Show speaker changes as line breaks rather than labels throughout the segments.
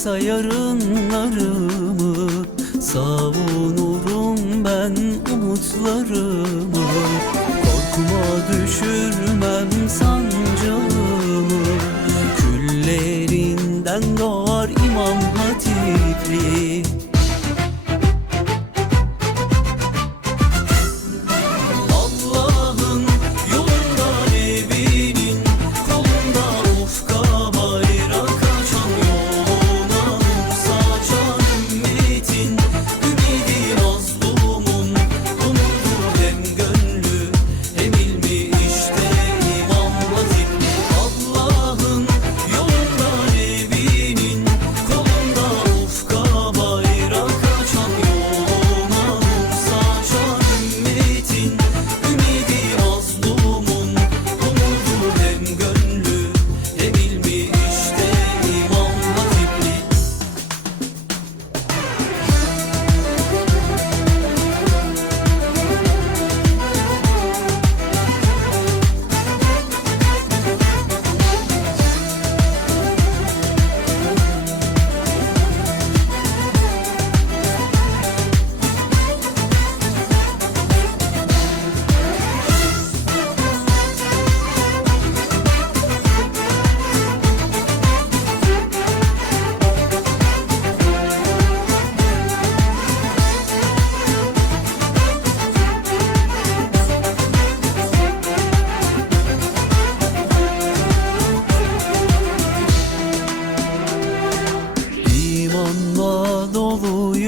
Yoksa yarınlarımı Savunurum ben umutlarımı. Korkuma düşürmem sancağımı Küllerinden doğar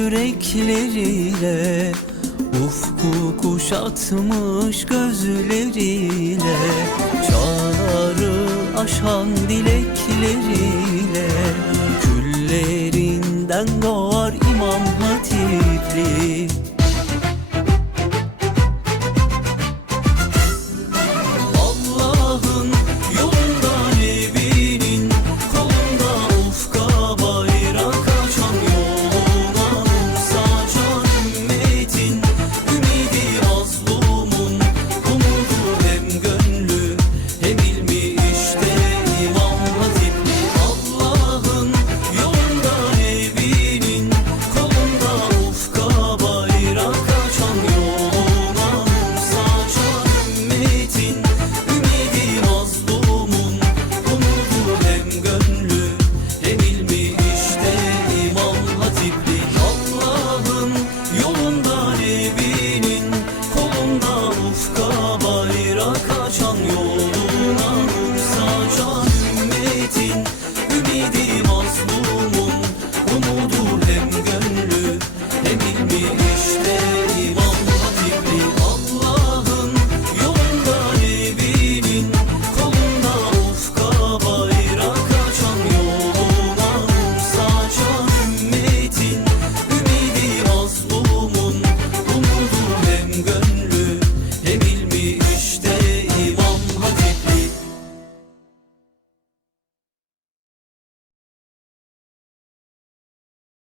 yürekleriyle Ufku kuşatmış gözleriyle Çağları aşan dilekleriyle. słówko